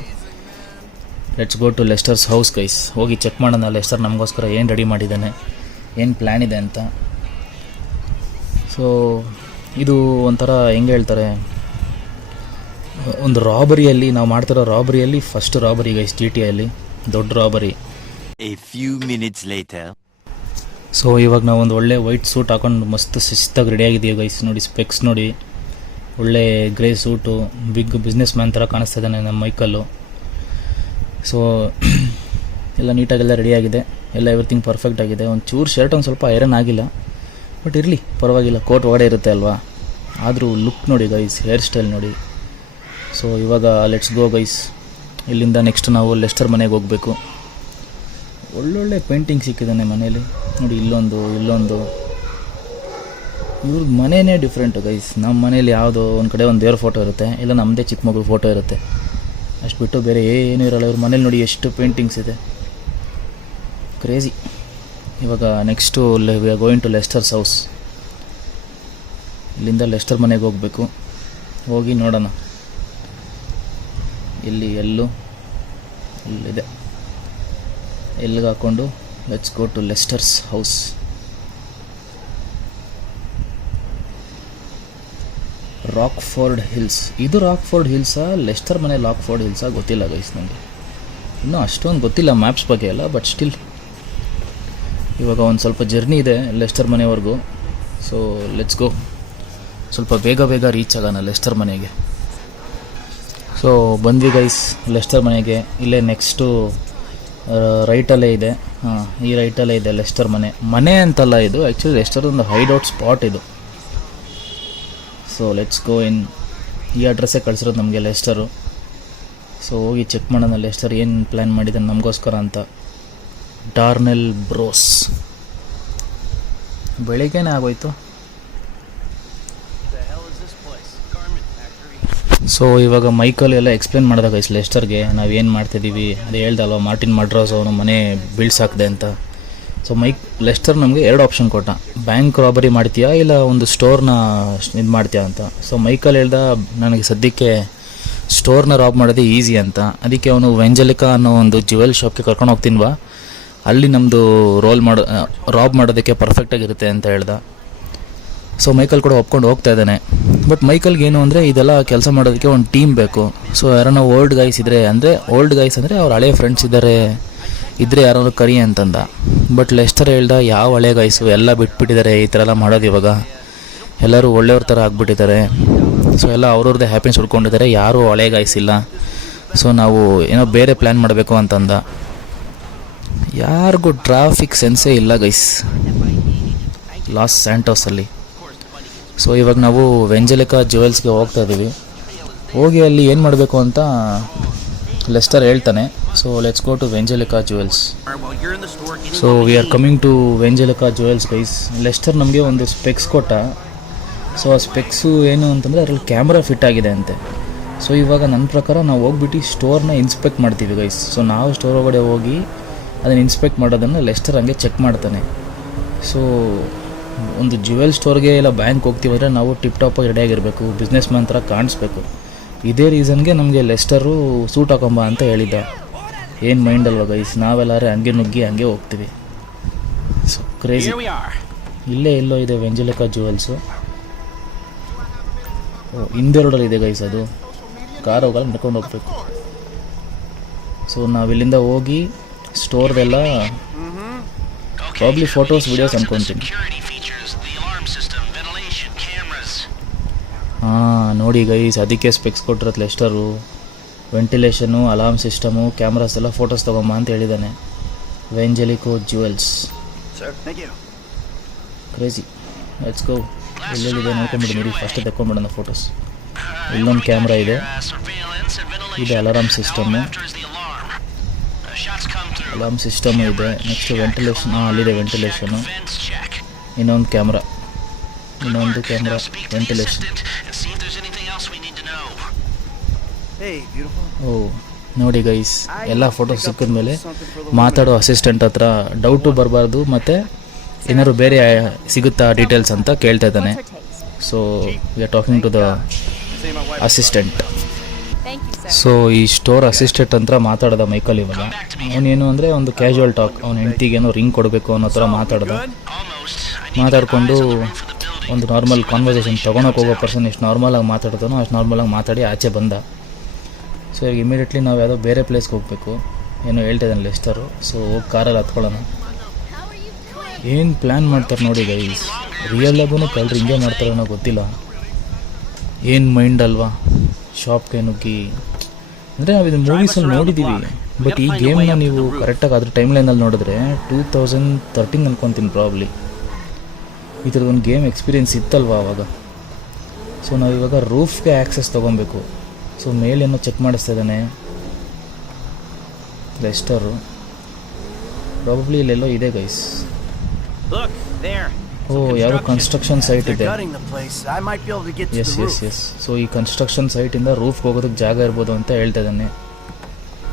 let's go to Lester's house guys. ಹೋಗಿ ಚೆಕ್ ಮಾಡೋಣ ಲೆಸ್ಟರ್ ನಮಗೋಸ್ಕರ ಏನು ರೆಡಿ ಮಾಡಿದ್ದಾನೆ, ಏನು ಪ್ಲ್ಯಾನ್ ಇದೆ ಅಂತ. ಸೊ ಇದು ಒಂಥರ ಹೆಂಗೆ ಹೇಳ್ತಾರೆ, ಒಂದು ರಾಬರಿಯಲ್ಲಿ ನಾವು ಮಾಡ್ತಿರೋ ರಾಬರಿಯಲ್ಲಿ ಫಸ್ಟ್ ರಾಬರಿ ಗೈಸ್ GTAಯಲ್ಲಿ, ದೊಡ್ಡ robbery. A few minutes later. So ಇವಾಗ ನಾವು ಒಂದು ಒಳ್ಳೆ ವೈಟ್ ಸೂಟ್ ಹಾಕೊಂಡು ಮಸ್ತ್ ಶಿಸ್ತಾಗಿ ರೆಡಿಯಾಗಿದ್ದೀವಿ ಗೈಸ್. ನೋಡಿ ಸ್ಪೆಕ್ಸ್ ನೋಡಿ, ಒಳ್ಳೆ grey suit, big businessman ಥರ ಕಾಣಿಸ್ತಾ ಇದ್ದಾನೆ ನಮ್ಮ ಮೈಕಲ್ಲು. ಸೊ ಎಲ್ಲ ನೀಟಾಗೆಲ್ಲ ರೆಡಿಯಾಗಿದೆ, ಎಲ್ಲ ಎವ್ರಿಥಿಂಗ್ ಪರ್ಫೆಕ್ಟ್ ಆಗಿದೆ. ಒಂದು ಚೂರು ಶರ್ಟ್ ಒಂದು ಸ್ವಲ್ಪ ಐರನ್ ಆಗಿಲ್ಲ, ಬಟ್ ಇರಲಿ ಪರವಾಗಿಲ್ಲ, ಕೋಟ್ ಒಳಗಡೆ ಇರುತ್ತೆ ಅಲ್ವಾ. ಆದರೂ ಲುಕ್ ನೋಡಿ ಗೈಸ್, ಹೇರ್ ಸ್ಟೈಲ್ ನೋಡಿ. ಸೊ ಇವಾಗ ಲೆಟ್ಸ್ ಗೋ ಗೈಸ್. ಇಲ್ಲಿಂದ ನೆಕ್ಸ್ಟ್ ನಾವು ಲೆಸ್ಟರ್ ಮನೆಗೆ ಹೋಗಬೇಕು. ಒಳ್ಳೊಳ್ಳೆ ಪೇಂಟಿಂಗ್ ಸಿಕ್ಕಿದ್ದಾನೆ ಮನೇಲಿ ನೋಡಿ, ಇಲ್ಲೊಂದು ಇವ್ರ ಮನೆಯೇ ಡಿಫ್ರೆಂಟು ಗೈಸ್. ನಮ್ಮ ಮನೇಲಿ ಯಾವುದೋ ಒಂದು ಕಡೆ ಒಂದು ದೇವ್ರ ಫೋಟೋ ಇರುತ್ತೆ, ಇಲ್ಲ ನಮ್ಮದೇ ಚಿಕ್ಕ ಮಗು ಫೋಟೋ ಇರುತ್ತೆ, ಅಷ್ಟು ಬಿಟ್ಟು ಬೇರೆ ಏನೂ ಇರೋಲ್ಲ. ಇವ್ರ ಮನೇಲಿ ನೋಡಿ ಎಷ್ಟು ಪೇಂಟಿಂಗ್ಸ್ ಇದೆ, ಕ್ರೇಜಿ. ಇವಾಗ next we are going to Lester's house. ಇಲ್ಲಿಂದ ಲೆಸ್ಟರ್ ಮನೆಗೆ ಹೋಗಬೇಕು. ಹೋಗಿ ನೋಡೋಣ ಇಲ್ಲಿದೆ, ಎಲ್ಲಿಗೆ ಹಾಕ್ಕೊಂಡು let's go to Lester's house. Rockford Hills. ಇದು ರಾಕ್ಫೋರ್ಡ್ ಹಿಲ್ಸಾ, ಲೆಸ್ಟರ್ ಮನೆ ರಾಕ್ಫೋರ್ಡ್ ಹಿಲ್ಸಾ ಗೊತ್ತಿಲ್ಲ ಗೈಸ್ ನನಗೆ, ಇನ್ನೂ ಅಷ್ಟೊಂದು ಗೊತ್ತಿಲ್ಲ ಮ್ಯಾಪ್ಸ್ ಬಗ್ಗೆ ಎಲ್ಲ. ಬಟ್ ಸ್ಟಿಲ್ ಇವಾಗ ಒಂದು ಸ್ವಲ್ಪ ಜರ್ನಿ ಇದೆ ಲೆಸ್ಟರ್ ಮನೆವರೆಗೂ. ಸೊ ಲೆಟ್ಸ್ ಗೋ, ಸ್ವಲ್ಪ ಬೇಗ ರೀಚ್ ಆಗೋಣ ಲೆಸ್ಟರ್ ಮನೆಗೆ. ಸೊ ಬಂದ್ವಿ ಗೈಸ್ ಲೆಸ್ಟರ್ ಮನೆಗೆ. ಇಲ್ಲೇ ನೆಕ್ಸ್ಟು ರೈಟಲ್ಲೇ ಇದೆ, ಈ ರೈಟಲ್ಲೇ ಇದೆ ಲೆಸ್ಟರ್ ಮನೆ ಅಂತಲ್ಲ ಇದು, ಆ್ಯಕ್ಚುಲಿ ಲೆಸ್ಟರ್ ಒಂದು ಹೈಡೌಟ್ ಸ್ಪಾಟ್ ಇದು. ಸೊ ಲೆಟ್ಸ್ ಗೋ ಇನ್. ಈ ಅಡ್ರೆಸ್ಸೇ ಕಳಿಸಿರೋದು ನಮಗೆ ಲೆಸ್ಟರು. ಸೊ ಹೋಗಿ ಚೆಕ್ ಮಾಡೋಣ ಲೆಸ್ಟರ್ ಏನು ಪ್ಲ್ಯಾನ್ ಮಾಡಿದ್ದಾನೆ ನಮಗೋಸ್ಕರ ಅಂತ. ಡಾರ್ನೆಲ್ ಬ್ರೋಸ್. ಬೆಳಿಗ್ಗೆನೇ ಆಗೋಯ್ತು. ಸೊ ಇವಾಗ ಮೈಕಲ್ ಎಲ್ಲ ಎಕ್ಸ್ಪ್ಲೇನ್ ಮಾಡಿದಾಗ ಗೈಸ್ ಲೆಸ್ಟರ್ಗೆ ನಾವೇನು ಮಾಡ್ತಿದ್ದೀವಿ. ಅದು ಹೇಳ್ದಲ್ವ ಮಾರ್ಟಿನ್ ಮಡ್ರಾಸ್ ಅವನು ಮನೆ ಬೀಳ್ಸಾಕ್ದೆ ಅಂತ. ಸೊ ಲೆಸ್ಟರ್ ನಮಗೆ 2 ಆಪ್ಷನ್ ಕೊಟ್ಟ, ಬ್ಯಾಂಕ್ ರಾಬರಿ ಮಾಡ್ತೀಯಾ ಇಲ್ಲ ಒಂದು ಸ್ಟೋರ್ನ ಇದು ಮಾಡ್ತೀಯಾ ಅಂತ. ಸೊ ಮೈಕಲ್ ಹೇಳ್ದ ನನಗೆ ಸದ್ಯಕ್ಕೆ ಸ್ಟೋರ್ನ ರಾಬ್ ಮಾಡೋದೇ ಈಸಿ ಅಂತ. ಅದಕ್ಕೆ ಅವನು ವೆಂಜಲಿಕಾ ಅನ್ನೋ ಒಂದು ಜ್ಯುವೆಲ್ ಶಾಪ್ಗೆ ಕರ್ಕೊಂಡು ಹೋಗ್ತೀನ್ವಾ, ಅಲ್ಲಿ ನಮ್ಮದು ರಾಬ್ ಮಾಡೋದಕ್ಕೆ ಪರ್ಫೆಕ್ಟಾಗಿರುತ್ತೆ ಅಂತ ಹೇಳ್ದ. ಸೊ ಮೈಕಲ್ ಕೂಡ ಒಪ್ಕೊಂಡು ಹೋಗ್ತಾ ಇದ್ದಾನೆ. ಬಟ್ ಮೈಕಲ್ಗೆ ಏನು ಅಂದರೆ ಇದೆಲ್ಲ ಕೆಲಸ ಮಾಡೋದಕ್ಕೆ ಒಂದು ಟೀಮ್ ಬೇಕು. ಸೊ ಯಾರನ್ನ ಓಲ್ಡ್ ಗೈಸ್ ಅಂದರೆ ಅವ್ರ ಹಳೆಯ ಫ್ರೆಂಡ್ಸ್ ಇದ್ದರೆ ಯಾರಾದ್ರು ಕರಿ ಅಂತಂದ. ಬಟ್ ಲೆಸ್ಟರ್ ಹೇಳ್ದ ಯಾವ ಹಳೆ ಗೈಸು ಎಲ್ಲ ಬಿಟ್ಬಿಟ್ಟಿದ್ದಾರೆ ಈ ಥರ ಎಲ್ಲ ಮಾಡೋದು. ಇವಾಗ ಎಲ್ಲರೂ ಒಳ್ಳೆಯವ್ರ ಥರ ಆಗಿಬಿಟ್ಟಿದ್ದಾರೆ. ಸೊ ಎಲ್ಲ ಅವ್ರವ್ರದ್ದೇ ಹ್ಯಾಪಿನೆಸ್ ಹುಡ್ಕೊಂಡಿದ್ದಾರೆ, ಯಾರೂ ಹಳೆ ಗೈಸ್ ಇಲ್ಲ. ಸೊ ನಾವು ಏನೋ ಬೇರೆ ಪ್ಲ್ಯಾನ್ ಮಾಡಬೇಕು ಅಂತಂದ. ಯಾರಿಗೂ ಟ್ರಾಫಿಕ್ ಸೆನ್ಸೇ ಇಲ್ಲ ಗೈಸ್ ಲಾಸ್ ಸ್ಯಾಂಟೋಸಲ್ಲಿ. ಸೊ ಇವಾಗ ನಾವು ವೆಂಜಲಿಕಾ ಜ್ಯುವೆಲ್ಸ್ಗೆ ಹೋಗ್ತಾ ಇದ್ದೀವಿ. ಹೋಗಿ ಅಲ್ಲಿ ಏನು ಮಾಡಬೇಕು ಅಂತ ಲೆಸ್ಟರ್ ಹೇಳ್ತಾನೆ. So let's go to Vangelico jewels. So we are coming to Vangelico jewels guys. Lester ನಮಗೆ ಒಂದು ಸ್ಪೆಕ್ಸ್ ಕೊಟ್ಟ, ಸೊ ಆ ಸ್ಪೆಕ್ಸು ಏನು ಅಂತಂದರೆ ಅದರಲ್ಲಿ ಕ್ಯಾಮ್ರಾ ಫಿಟ್ ಆಗಿದೆ ಅಂತೆ. ಸೊ ಇವಾಗ ನನ್ನ ಪ್ರಕಾರ ನಾವು ಹೋಗ್ಬಿಟ್ಟು ಸ್ಟೋರ್ನ ಇನ್ಸ್ಪೆಕ್ಟ್ ಮಾಡ್ತೀವಿ ಗೈಸ್. ಸೊ ನಾವು ಸ್ಟೋರ್ ಒಳಗಡೆ ಹೋಗಿ ಅದನ್ನು ಇನ್ಸ್ಪೆಕ್ಟ್ ಮಾಡೋದನ್ನು ಲೆಸ್ಟರ್ ಹಂಗೆ ಚೆಕ್ ಮಾಡ್ತಾನೆ. ಸೊ ಒಂದು ಜ್ಯುವೆಲ್ ಸ್ಟೋರ್ಗೆ ಇಲ್ಲ ಬ್ಯಾಂಕ್ ಹೋಗ್ತೀವಂದರೆ ನಾವು ಟಿಪ್ ಟಾಪಾಗಿ ರೆಡಿಯಾಗಿರಬೇಕು, ಬಿಸ್ನೆಸ್ ಮ್ಯಾನ್ ಥರ ಕಾಣಿಸ್ಬೇಕು. ಇದೇ ರೀಸನ್ಗೆ ನಮಗೆ ಲೆಸ್ಟರು ಸೂಟ್ ಹಾಕೊಂಬ ಅಂತ ಹೇಳಿದ್ದ. ಏನು ಮೈಂಡ್ ಅಲ್ವಾ ಗೈಸ್, ನಾವೆಲ್ಲರೂ ಹಂಗೆ ನುಗ್ಗಿ ಹಂಗೆ ಹೋಗ್ತೀವಿ. So crazy. ಇಲ್ಲೇ ಎಲ್ಲೋ ಇದೆ ವೆಂಜಲಿಕಾ ಜ್ಯುವೆಲ್ಸು. ಹಿಂದೆ ರೋಡಲ್ಲಿ ಇದೆ ಗೈಸ್, ಅದು ಕಾರ್ ಹೋಗಲ್ಲ, ನಡ್ಕೊಂಡು ಹೋಗ್ಬೇಕು. ಸೊ ನಾವಿಲ್ಲಿಂದ ಹೋಗಿ ಸ್ಟೋರ್ದೆಲ್ಲ ಪ್ರಾಬ್ಲಿ ಫೋಟೋಸ್ ವಿಡಿಯೋಸ್ ಅಂದ್ಕೊತೀನಿ. ಹಾಂ ನೋಡಿ ಗೈಸ್, ಅದಕ್ಕೆ ಸ್ಪೆಕ್ಸ್ ಕೊಟ್ಟಿರತ್ತೆ Lester. Ventilation, alarm system, cameras ಎಲ್ಲ ಫೋಟೋಸ್ ತೊಗೊಂಬ ಅಂತ ಹೇಳಿದ್ದಾನೆ. Vangelico jewels, crazy. Let's go. ಎಲ್ಲೆಲ್ಲಿದೆ ನೋಡ್ಕೊಂಬಿಡಿ, ಫಸ್ಟ್ ತೆಕ್ಕೊಂಬಿಡೋಣ ಫೋಟೋಸ್. ಇಲ್ಲೊಂದು ಕ್ಯಾಮ್ರಾ ಇದೆ, ಇದೆ ಅಲಾರಾಮ್ ಸಿಸ್ಟಮ್ಮು, ಅಲಾರ್ಮ್ ಸಿಸ್ಟಮು ಇದೆ. ನೆಕ್ಸ್ಟ್ ವೆಂಟಿಲೇಷನ್, ಅಲ್ಲಿದೆ ವೆಂಟಿಲೇಷನು. ಇನ್ನೊಂದು ಕ್ಯಾಮ್ರಾ, ವೆಂಟಿಲೇಷನ್. ಓ ನೋಡಿ ಗೈಸ್, ಎಲ್ಲ ಫೋಟೋಸ್ ಸಿಕ್ಕಿದ್ಮೇಲೆ ಮಾತಾಡೋ ಅಸಿಸ್ಟೆಂಟ್ ಹತ್ರ ಡೌಟು ಬರಬಾರ್ದು, ಮತ್ತು ಏನಾದ್ರು ಬೇರೆ ಸಿಗುತ್ತಾ ಡೀಟೇಲ್ಸ್ ಅಂತ ಕೇಳ್ತಾ ಇದ್ದಾನೆ. So we are talking to the assistant. So ಈ ಸ್ಟೋರ್ ಅಸಿಸ್ಟೆಂಟ್ ಅಂತ ಮಾತಾಡ್ದ ಮೈಕಲ್ ಇವಾಗ. ಅವನೇನು ಅಂದರೆ ಒಂದು ಕ್ಯಾಶುವಲ್ ಟಾಕ್, ಅವ್ನ ಹೆಂಡ್ತಿಗೇನೋ ರಿಂಗ್ ಕೊಡಬೇಕು ಅನ್ನೋ ಥರ ಮಾತಾಡಿಕೊಂಡು ಒಂದು ನಾರ್ಮಲ್ ಕಾನ್ವರ್ಸೇಷನ್ ತೊಗೊಳಕ್ಕೆ ಹೋಗೋ ಪರ್ಸನ್ ಎಷ್ಟು ನಾರ್ಮಲಾಗಿ ಮಾತಾಡ್ತಾನೋ ಅಷ್ಟು ನಾರ್ಮಲಾಗಿ ಮಾತಾಡಿ ಆಚೆ ಬಂದ. ಸೊ ಈಗ ಇಮಿಡಿಯೇಟ್ಲಿ ನಾವು ಯಾವುದೋ ಬೇರೆ ಪ್ಲೇಸ್ಗೆ ಹೋಗಬೇಕು ಏನೋ ಹೇಳ್ತಾ ಇದ್ದಾನೆ ಲೆಸ್ಟರು. ಸೊ ಹೋಗಿ ಕಾರಲ್ಲಿ ಹತ್ಕೊಳ್ಳೋಣ. ಏನು ಪ್ಲ್ಯಾನ್ ಮಾಡ್ತಾರೆ ನೋಡಿ ಗೈಸ್, ರಿಯಲ್ಲಾಗೂ ಕಳ್ರು ಹಿಂಗೆ ಮಾಡ್ತಾರೆ ಅನ್ನೋ ಗೊತ್ತಿಲ್ಲ. ಏನು ಮೈಂಡ್ ಅಲ್ವಾ, ಶಾಪ್ಗೆ ನುಗ್ಗಿ. ಅಂದರೆ ನಾವು ಇದನ್ನು ಮೂವೀಸಲ್ಲಿ ನೋಡಿದ್ದೀವಿ, ಬಟ್ ಈ ಗೇಮ್ನ ನೀವು ಕರೆಕ್ಟಾಗಿ ಅದ್ರ ಟೈಮ್ ಲೈನಲ್ಲಿ ನೋಡಿದ್ರೆ 2013 ಅನ್ಕೊತೀನಿ ಪ್ರಾಬ್ಲಿ. ಈ ಥರದೊಂದು ಗೇಮ್ ಎಕ್ಸ್ಪೀರಿಯೆನ್ಸ್ ಇತ್ತಲ್ವ ಆವಾಗ. ಸೊ ನಾವಿವಾಗ ರೂಫ್ಗೆ ಆ್ಯಕ್ಸೆಸ್ ತೊಗೊಬೇಕು. ಸೊ ಮೇಲೇನೋ ಚೆಕ್ ಮಾಡಿಸ್ತಾ ಇದ್ದಾನೆ ಲೆಸ್ಟರು. ಪ್ರಾಬಬ್ಲಿ ಇಲ್ಲೆಲ್ಲೋ ಇದೆ ಗೈಸ್. ಓ ಯಾರೋ ಕನ್ಸ್ಟ್ರಕ್ಷನ್ ಸೈಟ್ ಇದೆ. ಎಸ್. ಸೊ ಈ ಕನ್ಸ್ಟ್ರಕ್ಷನ್ ಸೈಟಿಂದ ರೂಫ್ಗೆ ಹೋಗೋದಕ್ಕೆ ಜಾಗ ಇರ್ಬೋದು ಅಂತ ಹೇಳ್ತಾ ಇದ್ದಾನೆ.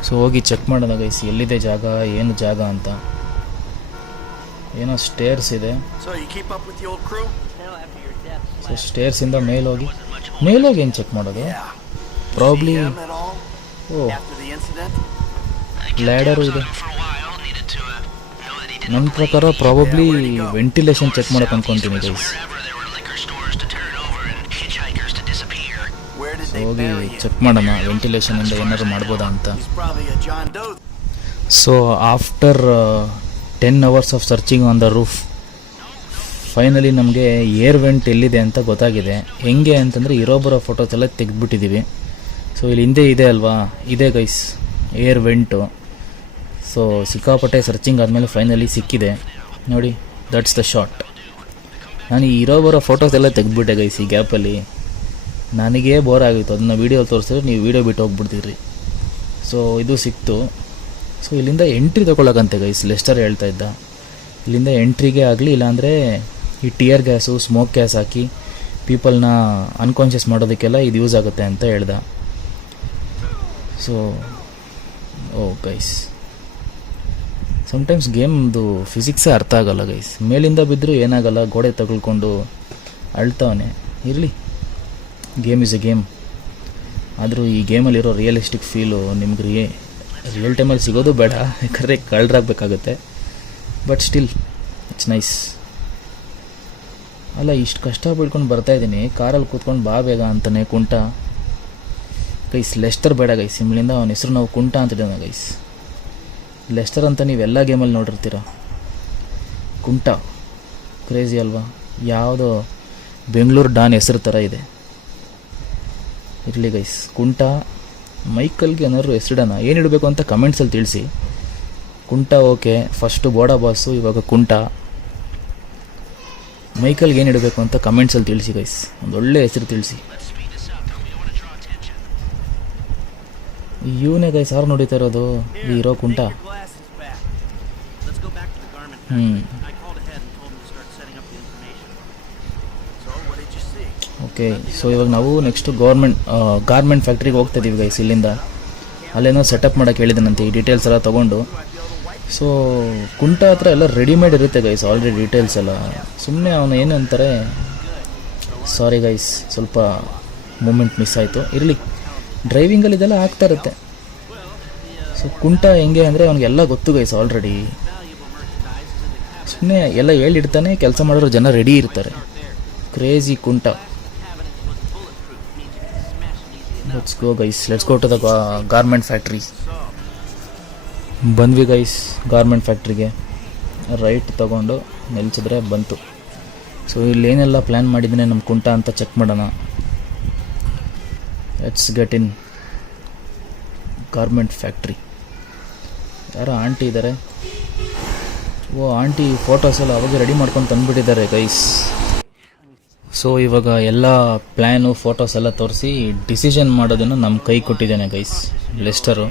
ಸೊ ಹೋಗಿ ಚೆಕ್ ಮಾಡೋಣ ಗೈಸ್, ಎಲ್ಲಿದೆ ಜಾಗ, ಏನು ಜಾಗ ಅಂತ. ಏನೋ ಸ್ಟೇರ್ಸ್ ಇದೆ. ಸೊ ಸ್ಟೇರ್ಸಿಂದ ಮೇಲೋಗಿ ಏನು ಚೆಕ್ ಮಾಡೋದು? ಪ್ರಾಬ್ಲಿ ಲ್ಯಾಡರು ಇದೆ. ನನ್ನ ಪ್ರಕಾರ ಪ್ರಾಬಬ್ಲಿ ವೆಂಟಿಲೇಷನ್ ಚೆಕ್ ಮಾಡೋಕೆ ಅನ್ಕೊತೀನಿ ಗೈಸ್. ಹೋಗಿ ಚೆಕ್ ಮಾಡೋಣ ವೆಂಟಿಲೇಷನಿಂದ ಏನಾದ್ರು ಮಾಡ್ಬೋದಾ ಅಂತ. So after 10 hours of searching on the roof, finally ನಮಗೆ ಏರ್ ವೆಂಟ್ ಎಲ್ಲಿದೆ ಅಂತ ಗೊತ್ತಾಗಿದೆ. ಹೆಂಗೆ ಅಂತಂದರೆ ಇರೋಬರೋ ಫೋಟೋಸ್ ಎಲ್ಲ ತೆಗೆದುಬಿಟ್ಟಿದ್ದೀವಿ. ಸೊ ಇಲ್ಲಿ ಹಿಂದೆ ಇದೆ ಅಲ್ವಾ, ಇದೆ ಗೈಸ್ ಏರ್ ವೆಂಟು. ಸೊ ಸಿಕ್ಕಾಪಟ್ಟೆ ಸರ್ಚಿಂಗ್ ಆದಮೇಲೆ ಫೈನಲಿ ಸಿಕ್ಕಿದೆ ನೋಡಿ, ದಟ್ಸ್ ದ ಶಾಟ್. ನಾನು ಈ ಇರೋಬರೋ ಫೋಟೋಸ್ ಎಲ್ಲ ತೆಗೆದುಬಿಟ್ಟೆ ಗೈಸ್ ಈ ಗ್ಯಾಪಲ್ಲಿ. ನನಗೇ ಬೋರ್ ಆಗಿತ್ತು, ಅದನ್ನು ವೀಡಿಯೋ ತೋರಿಸಿದ್ರೆ ನೀವು ವೀಡಿಯೋ ಬಿಟ್ಟು ಹೋಗ್ಬಿಡ್ತೀರಿ. ಸೊ ಇದು ಸಿಕ್ತು. ಸೊ ಇಲ್ಲಿಂದ ಎಂಟ್ರಿ ತೊಗೊಳಕಂತೆ ಗೈಸ್ ಲೆಸ್ಟರ್ ಹೇಳ್ತಾ ಇದ್ದ. ಇಲ್ಲಿಂದ ಎಂಟ್ರಿಗೆ ಆಗಲಿ, ಇಲ್ಲಾಂದರೆ ಈ ಟಿಯರ್ ಗ್ಯಾಸು, ಸ್ಮೋಕ್ ಗ್ಯಾಸ್ ಹಾಕಿ ಪೀಪಲ್ನ ಅನ್ಕಾನ್ಷಿಯಸ್ ಮಾಡೋದಕ್ಕೆಲ್ಲ ಇದು ಯೂಸ್ ಆಗುತ್ತೆ ಅಂತ ಹೇಳ್ದ. ಸೊ ಗೈಸ್, ಸಮ್ಟೈಮ್ಸ್ ಗೇಮ್ದು ಫಿಸಿಕ್ಸೇ ಅರ್ಥ ಆಗೋಲ್ಲ ಗೈಸ್. ಮೇಲಿಂದ ಬಿದ್ದರೂ ಏನಾಗಲ್ಲ, ಗೋಡೆ ತಗೊಳ್ಕೊಂಡು ಅಳ್ತಾವನೆ. ಇರಲಿ, ಗೇಮ್ ಇಸ್ ಎ ಗೇಮ್. ಆದರೂ ಈ ಗೇಮಲ್ಲಿರೋ ರಿಯಲಿಸ್ಟಿಕ್ ಫೀಲು ನಿಮ್ಗೆ ರಿಯಲ್ ಟೈಮಲ್ಲಿ ಸಿಗೋದು ಬೇಡ, ಯಾಕಂದರೆ ಕಳ್ರಾಗಬೇಕಾಗುತ್ತೆ. But still it's nice. ಅಲ್ಲ, ಇಷ್ಟು ಕಷ್ಟ ಬಿಡ್ಕೊಂಡು ಬರ್ತಾಯಿದ್ದೀನಿ, ಕಾರಲ್ಲಿ ಕೂತ್ಕೊಂಡು ಬಾ ಬೇಗ ಅಂತಾನೆ ಕುಂಟ. ಗೈಸ್ ಲೆಸ್ಟರ್ ಬೇಡ ಗೈಸ್, ಇಮ್ಮಿಂದ ಅವನ ಹೆಸರು ನಾವು ಕುಂಟ ಅಂತಿದ್ದಾನೆ ಗೈಸ್. ಲೆಸ್ಟರ್ ಅಂತ ನೀವೆಲ್ಲ ಗೇಮಲ್ಲಿ ನೋಡಿರ್ತೀರ. ಕುಂಟ ಕ್ರೇಜಿ ಅಲ್ವಾ, ಯಾವುದೋ ಬೆಂಗಳೂರು ಡಾನ್ ಹೆಸರು ಥರ ಇದೆ. ಇರಲಿ ಗೈಸ್, ಕುಂಟ. ಮೈಕಲ್ಗೆ ಏನಾದ್ರು ಹೆಸರಿಡೋಣ, ಏನು ಇಡಬೇಕು ಅಂತ ಕಮೆಂಟ್ಸಲ್ಲಿ ತಿಳಿಸಿ. ಕುಂಟ ಓಕೆ, ಫಸ್ಟು ಬೋಡಾ ಬಾಸು, ಇವಾಗ ಕುಂಟ. ಮೈಕಲ್ಗೆ ಏನು ಇಡಬೇಕು ಅಂತ ಕಮೆಂಟ್ಸಲ್ಲಿ ತಿಳಿಸಿ ಗೈಸ್, ಒಂದು ಒಳ್ಳೆ ಹೆಸರು ತಿಳಿಸಿ. ಇವನೇ ಗೈಸ್ ಯಾರು ನೋಡಿತಾ ಇರೋದು, ಈ ಇರೋ ಕುಂಟ. ಓಕೆ, ಸೊ ಇವಾಗ ನಾವು ನೆಕ್ಸ್ಟು ಗಾರ್ಮೆಂಟ್ ಫ್ಯಾಕ್ಟ್ರಿಗೆ ಹೋಗ್ತಾ ಇದ್ದೀವಿ ಗೈಸ್. ಇಲ್ಲಿಂದ ಅಲ್ಲೇನೋ ಸೆಟಪ್ ಮಾಡೋಕ್ಕೆ ಹೇಳಿದ್ದಾನಂತೆ, ಈ ಡೀಟೇಲ್ಸ್ ಎಲ್ಲ ತೊಗೊಂಡು. ಸೊ ಕುಂಟ ಹತ್ರ ಎಲ್ಲ ರೆಡಿಮೇಡ್ ಇರುತ್ತೆ ಗೈಸ್, ಆಲ್ರೆಡಿ ಡೀಟೇಲ್ಸ್ ಎಲ್ಲ. ಸುಮ್ಮನೆ ಅವನು ಏನಂತಾರೆ, ಸಾರಿ ಗೈಸ್, ಸ್ವಲ್ಪ ಮೂಮೆಂಟ್ ಮಿಸ್ ಆಯಿತು, ಇರಲಿ. ಡ್ರೈವಿಂಗಲ್ಲಿ ಇದೆಲ್ಲ ಆಗ್ತಾ ಇರುತ್ತೆ. ಸೊ ಕುಂಟ ಹೆಂಗೆ ಅಂದರೆ ಅವ್ನಿಗೆಲ್ಲ ಗೊತ್ತು ಗೈಸ್ ಆಲ್ರೆಡಿ. ಸುಮ್ಮನೆ ಎಲ್ಲ ಹೇಳಿಡ್ತಾನೆ, ಕೆಲಸ ಮಾಡೋರು ಜನ ರೆಡಿ ಇರ್ತಾರೆ. ಕ್ರೇಜಿ ಕುಂಟ. Let's go guys, let's go to the garment factory. ಬಂದ್ವಿ ಗೈಸ್ ಗಾರ್ಮೆಂಟ್ ಫ್ಯಾಕ್ಟ್ರಿಗೆ. ರೈಟ್ ತೊಗೊಂಡು ನಿಲ್ಸಿದ್ರೆ ಬಂತು. ಸೊ ಇಲ್ಲೇನೆಲ್ಲ ಪ್ಲ್ಯಾನ್ ಮಾಡಿದ್ದೀನಿ ನಮ್ಮ ಕುಂಟ ಅಂತ ಚೆಕ್ ಮಾಡೋಣ. Let's get in garment factory. ಯಾರೋ ಆಂಟಿ ಇದ್ದಾರೆ. ಓ ಆಂಟಿ ಫೋಟೋಸ್ ಎಲ್ಲ ಅವಾಗ ರೆಡಿ ಮಾಡ್ಕೊಂಡು ತಂದುಬಿಟ್ಟಿದ್ದಾರೆ ಗೈಸ್. ಸೊ ಇವಾಗ ಎಲ್ಲ ಪ್ಲ್ಯಾನು ಫೋಟೋಸ್ ಎಲ್ಲ ತೋರಿಸಿ ಡಿಸಿಷನ್ ಮಾಡೋದನ್ನು ನಮ್ಮ ಕೈ ಕೊಟ್ಟಿದ್ದಾನೆ ಗೈಸ್ ಲೆಸ್ಟರು.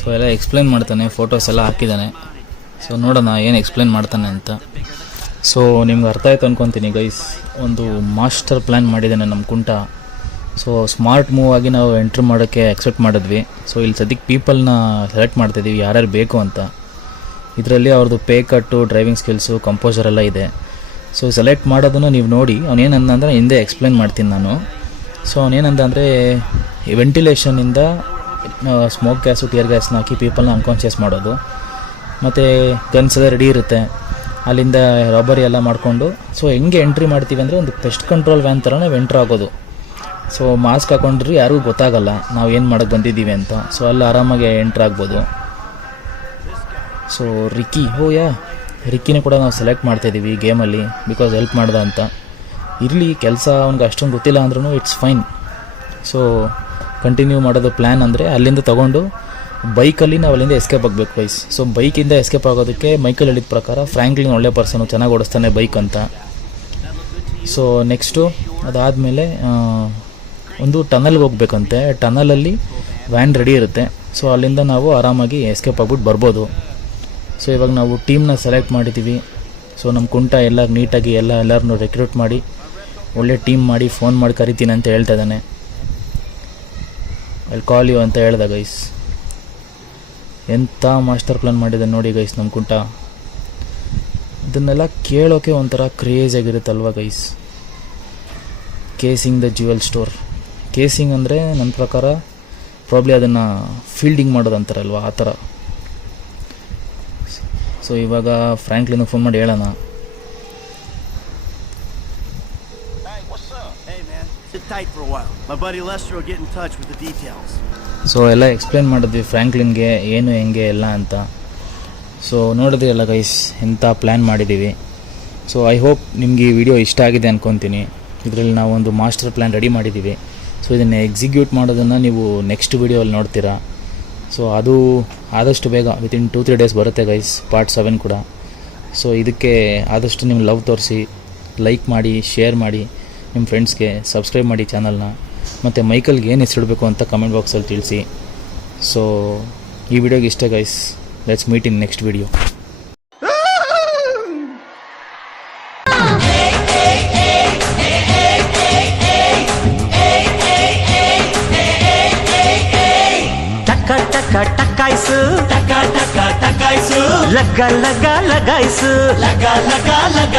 ಸೊ ಎಲ್ಲ ಎಕ್ಸ್ಪ್ಲೈನ್ ಮಾಡ್ತಾನೆ, ಫೋಟೋಸ್ ಎಲ್ಲ ಹಾಕಿದ್ದಾನೆ. ಸೊ ನೋಡೋಣ ಏನು ಎಕ್ಸ್ಪ್ಲೈನ್ ಮಾಡ್ತಾನೆ ಅಂತ. ಸೊ ನಿಮ್ಗೆ ಅರ್ಥ ಆಯ್ತು ಅಂದ್ಕೊತೀನಿ ಗೈಸ್, ಒಂದು ಮಾಸ್ಟರ್ ಪ್ಲ್ಯಾನ್ ಮಾಡಿದ್ದಾನೆ ನಮ್ಮ ಕುಂಟ. ಸೊ ಸ್ಮಾರ್ಟ್ ಮೂವ್ ಆಗಿ ನಾವು ಎಂಟ್ರಿ ಮಾಡೋಕ್ಕೆ ಎಕ್ಸೆಪ್ಟ್ ಮಾಡಿದ್ವಿ. ಸೊ ಇಲ್ಲಿ ಸದ್ಯಕ್ಕೆ ಪೀಪಲ್ನ ಸೆಲೆಕ್ಟ್ ಮಾಡ್ತಾಯಿದ್ದೀವಿ, ಯಾರ್ಯಾರು ಬೇಕು ಅಂತ. ಇದರಲ್ಲಿ ಅವ್ರದ್ದು ಪೇ ಕಟ್ಟು, ಡ್ರೈವಿಂಗ್ ಸ್ಕಿಲ್ಸು, ಕಂಪೋಸರ್ ಎಲ್ಲ ಇದೆ. ಸೊ ಸೆಲೆಕ್ಟ್ ಮಾಡೋದನ್ನು ನೀವು ನೋಡಿ. ಅವನೇನಂದ ಅಂದರೆ ಹಿಂದೆ ಎಕ್ಸ್ಪ್ಲೈನ್ ಮಾಡ್ತೀನಿ ನಾನು. ಸೊ ಅವನೇನಂದ ಅಂದರೆ ವೆಂಟಿಲೇಷನಿಂದ ಸ್ಮೋಕ್ ಗ್ಯಾಸು, ಟಿಯರ್ ಗ್ಯಾಸ್ನ ಹಾಕಿ ಪೀಪಲ್ನ ಅನ್ಕಾನ್ಷಿಯಸ್ ಮಾಡೋದು. ಮತ್ತು ಗನ್ಸ್ ಎಲ್ಲ ರೆಡಿ ಇರುತ್ತೆ. ಅಲ್ಲಿಂದ ರಾಬರಿ ಎಲ್ಲ ಮಾಡಿಕೊಂಡು ಸೊ ಹೆಂಗೆ ಎಂಟ್ರಿ ಮಾಡ್ತೀವಿ ಅಂದರೆ ಒಂದು ಪೆಸ್ಟ್ ಕಂಟ್ರೋಲ್ ವ್ಯಾನ್ ಥರನೇ ಎಂಟ್ರ್ ಆಗೋದು. ಸೊ ಮಾಸ್ಕ್ ಹಾಕೊಂಡ್ರೆ ಯಾರಿಗೂ ಗೊತ್ತಾಗಲ್ಲ ನಾವು ಏನು ಮಾಡೋಕ್ಕೆ ಬಂದಿದ್ದೀವಿ ಅಂತ. ಸೊ ಅಲ್ಲಿ ಆರಾಮಾಗಿ ಎಂಟ್ರ್ ಆಗ್ಬೋದು. ಸೊ ರಿಕ್ಕಿನೇ ಕೂಡ ನಾವು ಸೆಲೆಕ್ಟ್ ಮಾಡ್ತಾಯಿದ್ದೀವಿ ಗೇಮಲ್ಲಿ, ಬಿಕಾಸ್ ಹೆಲ್ಪ್ ಮಾಡ್ದ ಅಂತ. ಇರಲಿ, ಕೆಲಸ ಅವ್ನಿಗೆ ಅಷ್ಟೊಂದು ಗೊತ್ತಿಲ್ಲ ಅಂದ್ರೂ ಇಟ್ಸ್ ಫೈನ್. ಸೊ ಕಂಟಿನ್ಯೂ ಮಾಡೋದು ಪ್ಲ್ಯಾನ್ ಅಂದರೆ ಅಲ್ಲಿಂದ ತೊಗೊಂಡು ಬೈಕಲ್ಲಿ ನಾವು ಅಲ್ಲಿಂದ ಎಸ್ಕೇಪ್ ಆಗಬೇಕು ಗೈಸ್. ಸೊ ಬೈಕಿಂದ ಎಸ್ಕೇಪ್ ಆಗೋದಕ್ಕೆ ಮೈಕಲ್ ಹೇಳಿದ ಪ್ರಕಾರ ಫ್ರ್ಯಾಂಕ್ಲಿನ್ ಒಳ್ಳೆ ಪರ್ಸನು, ಚೆನ್ನಾಗಿ ಓಡಿಸ್ತಾನೆ ಬೈಕ್ ಅಂತ. ಸೊ ನೆಕ್ಸ್ಟು ಅದಾದಮೇಲೆ ಒಂದು ಟನಲ್ಗೆ ಹೋಗ್ಬೇಕಂತೆ. ಟನಲಲ್ಲಿ ವ್ಯಾನ್ ರೆಡಿ ಇರುತ್ತೆ. ಸೊ ಅಲ್ಲಿಂದ ನಾವು ಆರಾಮಾಗಿ ಎಸ್ಕೇಪ್ ಆಗ್ಬಿಟ್ಟು ಬರ್ಬೋದು. ಸೊ ಇವಾಗ ನಾವು ಟೀಮ್ನ ಸೆಲೆಕ್ಟ್ ಮಾಡಿದ್ದೀವಿ. ಸೊ ನಮ್ಮ ಕುಂಟ ಎಲ್ಲ ನೀಟಾಗಿ ಎಲ್ಲರನ್ನೂ ರೆಕ್ರೂಟ್ ಮಾಡಿ ಒಳ್ಳೆ ಟೀಮ್ ಮಾಡಿ ಫೋನ್ ಮಾಡಿ ಕರಿತೀನಿ ಅಂತ ಹೇಳ್ತಾ ಇದ್ದಾನೆ. ಅಲ್ಲಿ ಕಾಲ್ ಯು ಅಂತ ಹೇಳ್ದ ಗೈಸ್. ಎಂಥ ಮಾಸ್ಟರ್ ಪ್ಲ್ಯಾನ್ ಮಾಡಿದೆ ನೋಡಿ ಗೈಸ್ ನಮ್ಮ ಕುಂಟ. ಇದನ್ನೆಲ್ಲ ಕೇಳೋಕೆ ಒಂಥರ ಕ್ರೇಜಿಯಾಗಿರುತ್ತಲ್ವ guys. Casing the jewel store. Casing ಅಂದರೆ ನನ್ನ ಪ್ರಕಾರ ಪ್ರಾಬ್ಲಿ ಅದನ್ನು ಫೀಲ್ಡಿಂಗ್ ಮಾಡೋದು ಅಂತಾರಲ್ವ, ಆ ಥರ. ಸೊ ಇವಾಗ ಫ್ರ್ಯಾಂಕ್ಲಿನ್ ಫೋನ್ ಮಾಡಿ ಹೇಳೋಣ. ಸೊ ಎಲ್ಲ ಎಕ್ಸ್ಪ್ಲೇನ್ ಮಾಡಿದ್ವಿ ಫ್ರ್ಯಾಂಕ್ಲಿನ್ಗೆ ಏನು ಹೆಂಗೆ ಎಲ್ಲ ಅಂತ. ಸೊ ನೋಡಿದ್ರಿ ಎಲ್ಲ ಗೈಸ್, ಎಂಥ ಪ್ಲ್ಯಾನ್ ಮಾಡಿದ್ದೀವಿ. ಸೊ ಐ ಹೋಪ್ ನಿಮಗೆ ಈ ವಿಡಿಯೋ ಇಷ್ಟ ಆಗಿದೆ ಅಂದ್ಕೊತೀನಿ. ಇದರಲ್ಲಿ ನಾವು ಒಂದು ಮಾಸ್ಟರ್ ಪ್ಲ್ಯಾನ್ ರೆಡಿ ಮಾಡಿದ್ದೀವಿ. ಸೊ ಇದನ್ನು ಎಕ್ಸಿಕ್ಯೂಟ್ ಮಾಡೋದನ್ನು ನೀವು ನೆಕ್ಸ್ಟ್ ವಿಡಿಯೋಲ್ಲಿ ನೋಡ್ತೀರಾ. ಸೊ ಅದು ಆದಷ್ಟು ಬೇಗ ವಿತಿನ್ 2-3 ಡೇಸ್ ಬರುತ್ತೆ ಗೈಸ್, ಪಾರ್ಟ್ 7 ಕೂಡ. ಸೊ ಇದಕ್ಕೆ ಆದಷ್ಟು ನಿಮ್ಮ ಲವ್ ತೋರಿಸಿ, ಲೈಕ್ ಮಾಡಿ, ಶೇರ್ ಮಾಡಿ ನಿಮ್ಮ ಫ್ರೆಂಡ್ಸ್ಗೆ, ಸಬ್ಸ್ಕ್ರೈಬ್ ಮಾಡಿ ಚಾನಲ್ನ. ಮತ್ತು ಮೈಕಲ್ಗೆ ಏನು ಹೆಸರಿಡಬೇಕು ಅಂತ ಕಮೆಂಟ್ ಬಾಕ್ಸಲ್ಲಿ ತಿಳಿಸಿ. ಸೊ ಈ ವಿಡಿಯೋಗೆ ಇಷ್ಟ guys. Let's meet in next video. ಟಕಾಯ್ಸು ಟಕ ಟಕ ಟಕಾಯ್ಸು ಲಗ ಲಗ ಲಗಾಯ್ಸು ಲಗ ಲಗ ಲಗ